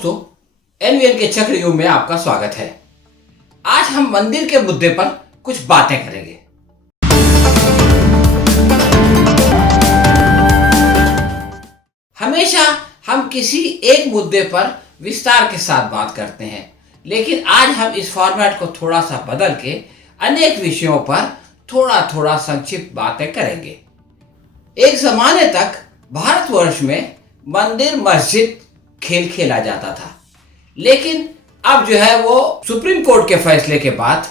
दोस्तों, एनवीएन के चक्रव्यूह में आपका स्वागत है। आज हम मंदिर के मुद्दे पर कुछ बातें करेंगे। हमेशा हम किसी एक मुद्दे पर विस्तार के साथ बात करते हैं, लेकिन आज हम इस फॉर्मेट को थोड़ा सा बदल के अनेक विषयों पर थोड़ा थोड़ा संक्षिप्त बातें करेंगे। एक जमाने तक भारतवर्ष में मंदिर मस्जिद खेल खेला जाता था, लेकिन अब जो है वो सुप्रीम कोर्ट के फैसले के बाद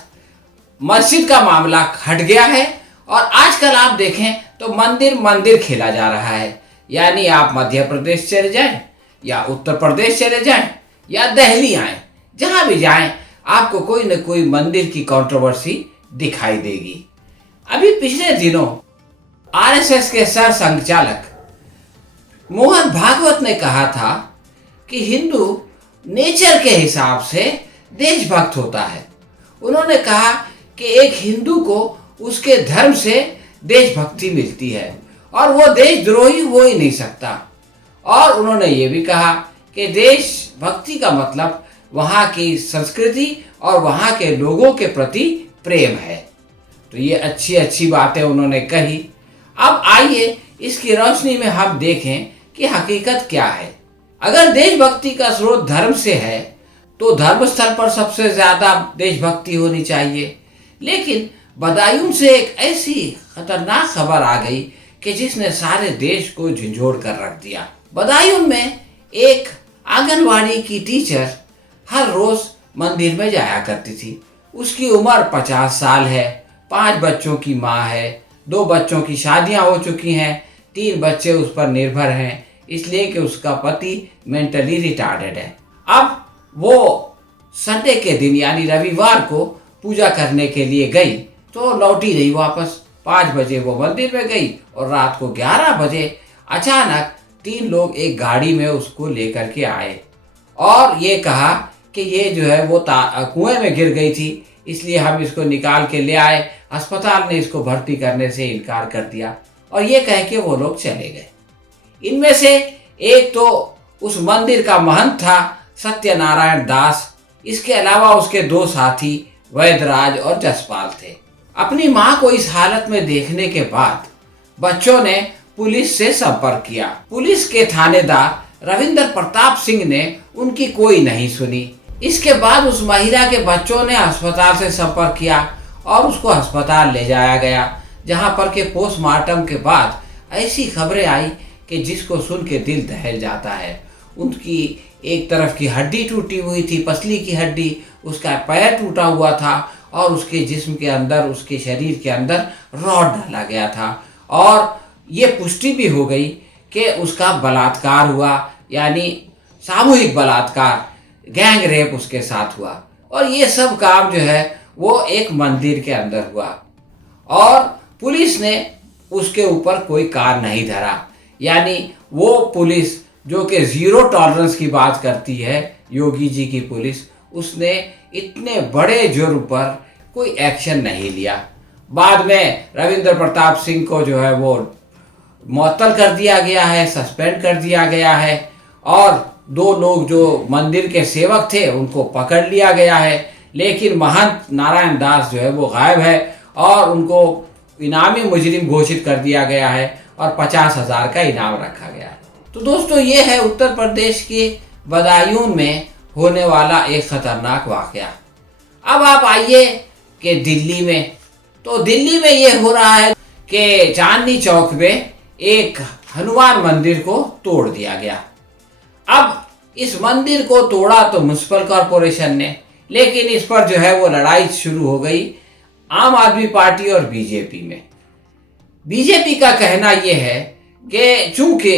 मस्जिद का मामला हट गया है और आजकल आप देखें तो मंदिर मंदिर खेला जा रहा है। यानी आप मध्य प्रदेश चले जाएं या उत्तर प्रदेश चले जाएं या दिल्ली आएं, जहां भी जाएं आपको कोई न कोई मंदिर की कंट्रोवर्सी दिखाई देगी। अभी पिछले दिनों आरएसएस के सर संघचालक मोहन भागवत ने कहा था कि हिंदू नेचर के हिसाब से देशभक्त होता है। उन्होंने कहा कि एक हिंदू को उसके धर्म से देशभक्ति मिलती है और वो देशद्रोही हो ही नहीं सकता। और उन्होंने ये भी कहा कि देशभक्ति का मतलब वहाँ की संस्कृति और वहाँ के लोगों के प्रति प्रेम है। तो ये अच्छी अच्छी बातें उन्होंने कही। अब आइए इसकी रोशनी में हम देखें कि हकीकत क्या है। अगर देशभक्ति का स्रोत धर्म से है तो धर्मस्थल पर सबसे ज्यादा देशभक्ति होनी चाहिए, लेकिन बदायूं से एक ऐसी खतरनाक खबर आ गई कि जिसने सारे देश को झंझोड़ कर रख दिया। बदायूं में एक आंगनवाड़ी की टीचर हर रोज मंदिर में जाया करती थी। उसकी उम्र 50 साल है, 5 बच्चों की माँ है, 2 बच्चों की शादियां हो चुकी हैं, 3 बच्चे उस पर निर्भर हैं, इसलिए कि उसका पति मेंटली रिटार्डेड है। अब वो संडे के दिन यानी रविवार को पूजा करने के लिए गई तो लौटी नहीं वापस। 5 बजे वो मंदिर में गई और रात को 11 बजे अचानक 3 लोग एक गाड़ी में उसको लेकर के आए और ये कहा कि ये जो है वो कुएं में गिर गई थी, इसलिए हम इसको निकाल के ले आए। अस्पताल ने इसको भर्ती करने से इनकार कर दिया और ये कह के वो लोग चले गए। इनमें से एक तो उस मंदिर का महंत था सत्यनारायण दास, इसके अलावा उसके 2 साथी वैदराज और जसपाल थे। अपनी मां को इस हालत में देखने के बाद बच्चों ने पुलिस से संपर्क किया। पुलिस के थानेदार रविंद्र प्रताप सिंह ने उनकी कोई नहीं सुनी। इसके बाद उस महिला के बच्चों ने अस्पताल से संपर्क किया और उसको अस्पताल ले जाया गया, जहां पर के पोस्टमार्टम के बाद ऐसी खबरें आई कि जिसको सुन के दिल दहल जाता है। उनकी एक तरफ की हड्डी टूटी हुई थी, पसली की हड्डी, उसका पैर टूटा हुआ था और उसके जिस्म के अंदर, उसके शरीर के अंदर रॉड डाला गया था। और ये पुष्टि भी हो गई कि उसका बलात्कार हुआ, यानी सामूहिक बलात्कार, गैंग रेप उसके साथ हुआ। और ये सब काम जो है वो एक मंदिर के अंदर हुआ और पुलिस ने उसके ऊपर कोई कार नहीं धरा। यानी वो पुलिस जो कि जीरो टॉलरेंस की बात करती है, योगी जी की पुलिस, उसने इतने बड़े जुर्म पर कोई एक्शन नहीं लिया। बाद में रविंद्र प्रताप सिंह को जो है वो मुअत्तल कर दिया गया है, सस्पेंड कर दिया गया है और 2 लोग जो मंदिर के सेवक थे उनको पकड़ लिया गया है, लेकिन महंत नारायण दास जो है वो गायब है और उनको इनामी मुजरिम घोषित कर दिया गया है और 50,000 का इनाम रखा गया है। तो दोस्तों, ये है उत्तर प्रदेश के बदायूं में होने वाला एक खतरनाक वाकया। अब आप आइए कि दिल्ली में, तो दिल्ली में ये हो रहा है कि चांदनी चौक में एक हनुमान मंदिर को तोड़ दिया गया। अब इस मंदिर को तोड़ा तो म्युनिसिपल कॉरपोरेशन ने, लेकिन इस पर जो है वो लड़ाई शुरू हो गई आम आदमी पार्टी और बीजेपी में। बीजेपी का कहना यह है कि चूंकि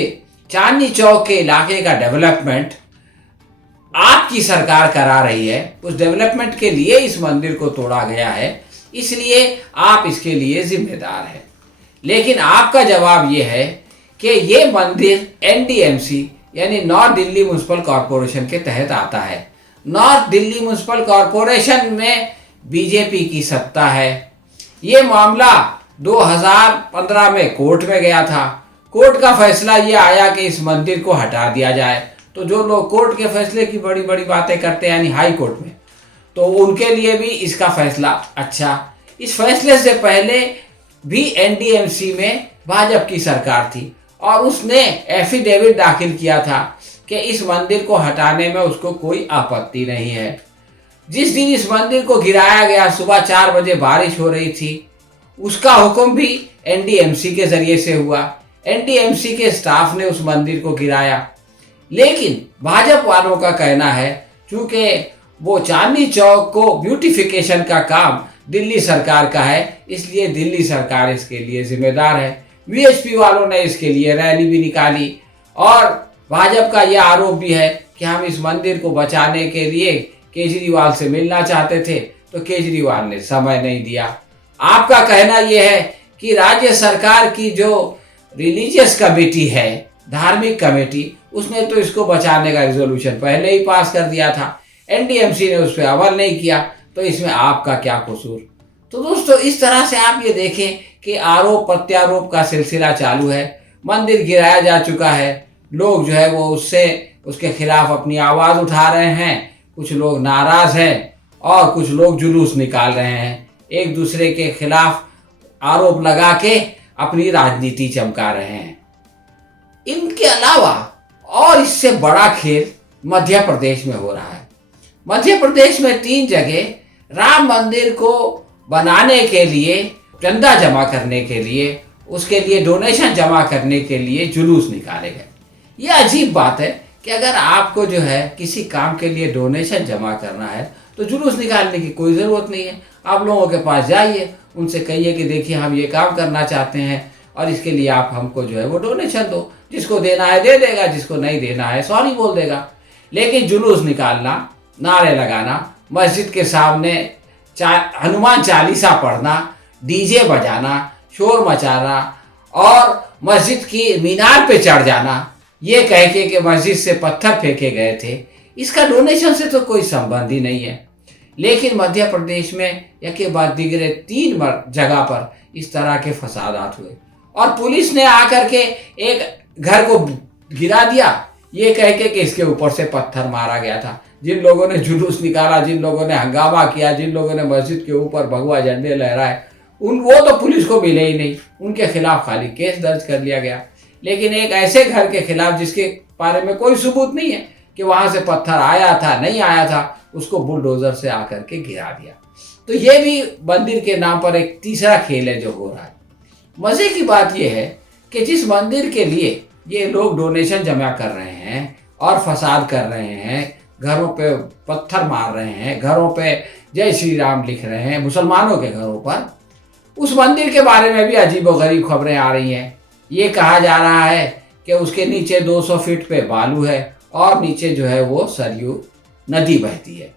चांदनी चौक के इलाके का डेवलपमेंट आपकी सरकार करा रही है, उस डेवलपमेंट के लिए इस मंदिर को तोड़ा गया है, इसलिए आप इसके लिए जिम्मेदार हैं। लेकिन आपका जवाब यह है कि ये मंदिर एनडीएमसी यानी नॉर्थ दिल्ली म्युनिसिपल कॉरपोरेशन के तहत आता है। नॉर्थ दिल्ली म्युनिसिपल कॉरपोरेशन में बीजेपी की सत्ता है। ये मामला 2015 में कोर्ट में गया था। कोर्ट का फैसला ये आया कि इस मंदिर को हटा दिया जाए। तो जो लोग कोर्ट के फैसले की बड़ी बड़ी बातें करते हैं यानी हाई कोर्ट में, तो उनके लिए भी इसका फैसला अच्छा। इस फैसले से पहले भी एनडीएमसी में भाजपा की सरकार थी और उसने एफिडेविट दाखिल किया था कि इस मंदिर को हटाने में उसको कोई आपत्ति नहीं है। जिस दिन इस मंदिर को गिराया गया सुबह 4 बजे बारिश हो रही थी, उसका हुक्म भी एनडीएमसी के जरिए से हुआ। एनडीएमसी के स्टाफ ने उस मंदिर को गिराया, लेकिन भाजपा वालों का कहना है क्योंकि वो चांदनी चौक को ब्यूटिफिकेशन का काम दिल्ली सरकार का है, इसलिए दिल्ली सरकार इसके लिए जिम्मेदार है। वीएचपी वालों ने इसके लिए रैली भी निकाली और भाजपा का यह आरोप भी है कि हम इस मंदिर को बचाने के लिए केजरीवाल से मिलना चाहते थे, तो केजरीवाल ने समय नहीं दिया। आपका कहना यह है कि राज्य सरकार की जो रिलीजियस कमेटी है, धार्मिक कमेटी, उसने तो इसको बचाने का रिजोल्यूशन पहले ही पास कर दिया था, एनडीएमसी ने उस पर अमल नहीं किया, तो इसमें आपका क्या कसूर। तो दोस्तों, इस तरह से आप ये देखें कि आरोप प्रत्यारोप का सिलसिला चालू है। मंदिर गिराया जा चुका है, लोग जो है वो उसके खिलाफ अपनी आवाज़ उठा रहे हैं, कुछ लोग नाराज़ हैं और कुछ लोग जुलूस निकाल रहे हैं, एक दूसरे के खिलाफ आरोप लगा के अपनी राजनीति चमका रहे हैं। इनके अलावा और इससे बड़ा खेल मध्य प्रदेश में हो रहा है। मध्य प्रदेश में 3 जगह राम मंदिर को बनाने के लिए, चंदा जमा करने के लिए, उसके लिए डोनेशन जमा करने के लिए जुलूस निकाले गए। यह अजीब बात है कि अगर आपको जो है किसी काम के लिए डोनेशन जमा करना है तो जुलूस निकालने की कोई ज़रूरत नहीं है। आप लोगों के पास जाइए, उनसे कहिए कि देखिए हम ये काम करना चाहते हैं और इसके लिए आप हमको जो है वो डोनेशन दो। जिसको देना है दे देगा, जिसको नहीं देना है सॉरी बोल देगा। लेकिन जुलूस निकालना, नारे लगाना, मस्जिद के सामने हनुमान चालीसा पढ़ना, डीजे बजाना, शोर मचाना और मस्जिद की मीनार पे चढ़ जाना, ये कह के कि मस्जिद से पत्थर फेंके गए थे, इसका डोनेशन से तो कोई संबंध ही नहीं है। लेकिन मध्य प्रदेश में एक के बाद दिगरे 3 जगह पर इस तरह के फसादात हुए और पुलिस ने आकर के एक घर को गिरा दिया, ये कह के कि इसके ऊपर से पत्थर मारा गया था। जिन लोगों ने जुलूस निकाला, जिन लोगों ने हंगामा किया, जिन लोगों ने मस्जिद के ऊपर भगवा झंडे लहराए, वो तो पुलिस को मिले ही नहीं, उनके खिलाफ खाली केस दर्ज कर लिया गया। लेकिन एक ऐसे घर के खिलाफ जिसके बारे में कोई सबूत नहीं है कि वहाँ से पत्थर आया था नहीं आया था, उसको बुलडोजर से आकर के गिरा दिया। तो ये भी मंदिर के नाम पर एक तीसरा खेल है जो हो रहा है। मज़े की बात यह है कि जिस मंदिर के लिए ये लोग डोनेशन जमा कर रहे हैं और फसाद कर रहे हैं, घरों पे पत्थर मार रहे हैं, घरों पे जय श्री राम लिख रहे हैं, मुसलमानों के घरों पर, उस मंदिर के बारे में भी अजीबोगरीब खबरें आ रही हैं। ये कहा जा रहा है कि उसके नीचे 200 फीट पे बालू है और नीचे जो है वो सरयू नदी बहती है।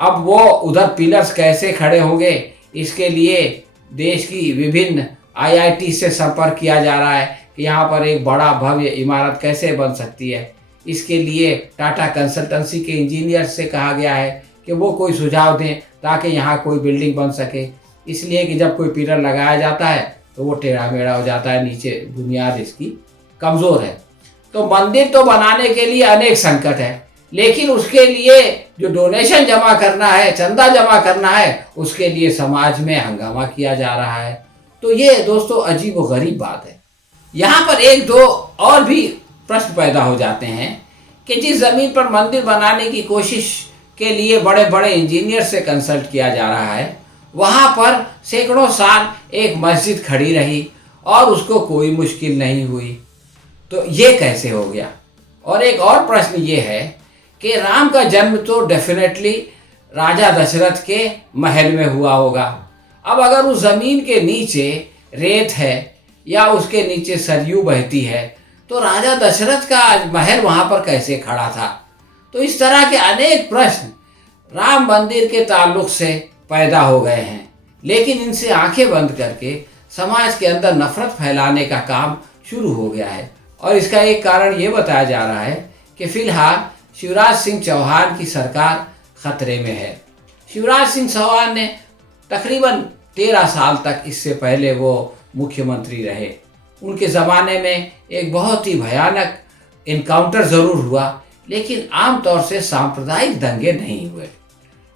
अब वो उधर पिलर्स कैसे खड़े होंगे, इसके लिए देश की विभिन्न आईआईटी से संपर्क किया जा रहा है कि यहाँ पर एक बड़ा भव्य इमारत कैसे बन सकती है। इसके लिए टाटा कंसल्टेंसी के इंजीनियर से कहा गया है कि वो कोई सुझाव दें ताकि यहाँ कोई बिल्डिंग बन सके। इसलिए कि जब कोई पिलर लगाया जाता है तो वो टेढ़ा मेढ़ा हो जाता है, नीचे बुनियाद इसकी कमज़ोर है। तो मंदिर तो बनाने के लिए अनेक संकट है, लेकिन उसके लिए जो डोनेशन जमा करना है, चंदा जमा करना है, उसके लिए समाज में हंगामा किया जा रहा है। तो ये दोस्तों अजीब व गरीब बात है। यहाँ पर 1-2 और भी प्रश्न पैदा हो जाते हैं कि जिस ज़मीन पर मंदिर बनाने की कोशिश के लिए बड़े बड़े इंजीनियर से कंसल्ट किया जा रहा है, वहाँ पर सैकड़ों साल एक मस्जिद खड़ी रही और उसको कोई मुश्किल नहीं हुई, तो ये कैसे हो गया। और एक और प्रश्न ये है कि राम का जन्म तो डेफिनेटली राजा दशरथ के महल में हुआ होगा। अब अगर उस ज़मीन के नीचे रेत है या उसके नीचे सरयू बहती है, तो राजा दशरथ का महल वहाँ पर कैसे खड़ा था। तो इस तरह के अनेक प्रश्न राम मंदिर के ताल्लुक से पैदा हो गए हैं, लेकिन इनसे आंखें बंद करके समाज के अंदर नफरत फैलाने का काम शुरू हो गया है। और इसका एक कारण ये बताया जा रहा है कि फिलहाल शिवराज सिंह चौहान की सरकार खतरे में है। शिवराज सिंह चौहान ने तकरीबन 13 साल तक, इससे पहले वो मुख्यमंत्री रहे, उनके ज़माने में एक बहुत ही भयानक इनकाउंटर ज़रूर हुआ लेकिन आमतौर से सांप्रदायिक दंगे नहीं हुए।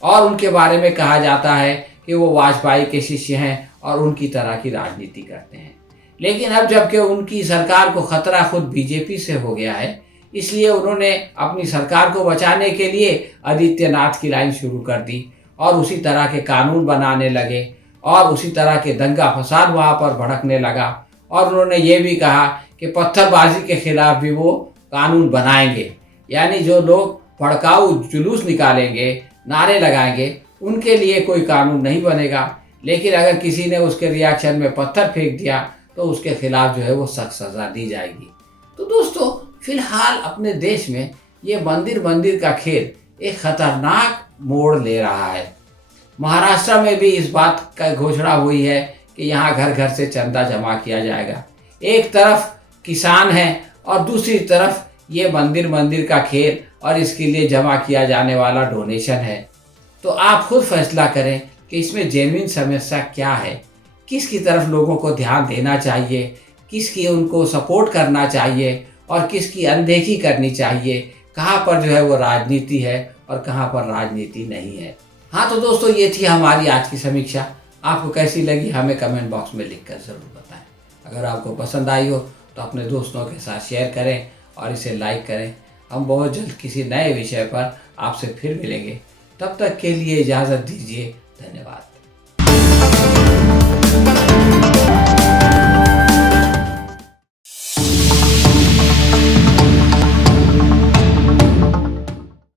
और उनके बारे में कहा जाता है कि वो वाजपेयी के शिष्य हैं और उनकी तरह की राजनीति करते हैं। लेकिन अब जबकि उनकी सरकार को खतरा खुद बीजेपी से हो गया है, इसलिए उन्होंने अपनी सरकार को बचाने के लिए आदित्यनाथ की लाइन शुरू कर दी और उसी तरह के कानून बनाने लगे और उसी तरह के दंगा फसाद वहाँ पर भड़कने लगा। और उन्होंने ये भी कहा कि पत्थरबाजी के खिलाफ भी वो कानून बनाएंगे, यानी जो लोग भड़काऊ जुलूस निकालेंगे, नारे लगाएंगे, उनके लिए कोई कानून नहीं बनेगा। लेकिन अगर किसी ने उसके रिएक्शन में पत्थर फेंक दिया तो उसके खिलाफ जो है वो सख्त सज़ा दी जाएगी। तो दोस्तों, फिलहाल अपने देश में ये मंदिर का खेल एक खतरनाक मोड़ ले रहा है। महाराष्ट्र में भी इस बात का घोषणा हुई है कि यहाँ घर घर से चंदा जमा किया जाएगा। एक तरफ किसान हैं और दूसरी तरफ ये मंदिर का खेल और इसके लिए जमा किया जाने वाला डोनेशन है। तो आप खुद फैसला करें कि इसमें जेन्युइन समस्या क्या है, किसकी तरफ लोगों को ध्यान देना चाहिए, किसकी उनको सपोर्ट करना चाहिए और किसकी अनदेखी करनी चाहिए, कहाँ पर जो है वो राजनीति है और कहाँ पर राजनीति नहीं है। हाँ तो दोस्तों, ये थी हमारी आज की समीक्षा। आपको कैसी लगी हमें कमेंट बॉक्स में लिखकर ज़रूर बताएं। अगर आपको पसंद आई हो तो अपने दोस्तों के साथ शेयर करें और इसे लाइक करें। हम बहुत जल्द किसी नए विषय पर आपसे फिर मिलेंगे। तब तक के लिए इजाज़त दीजिए। धन्यवाद।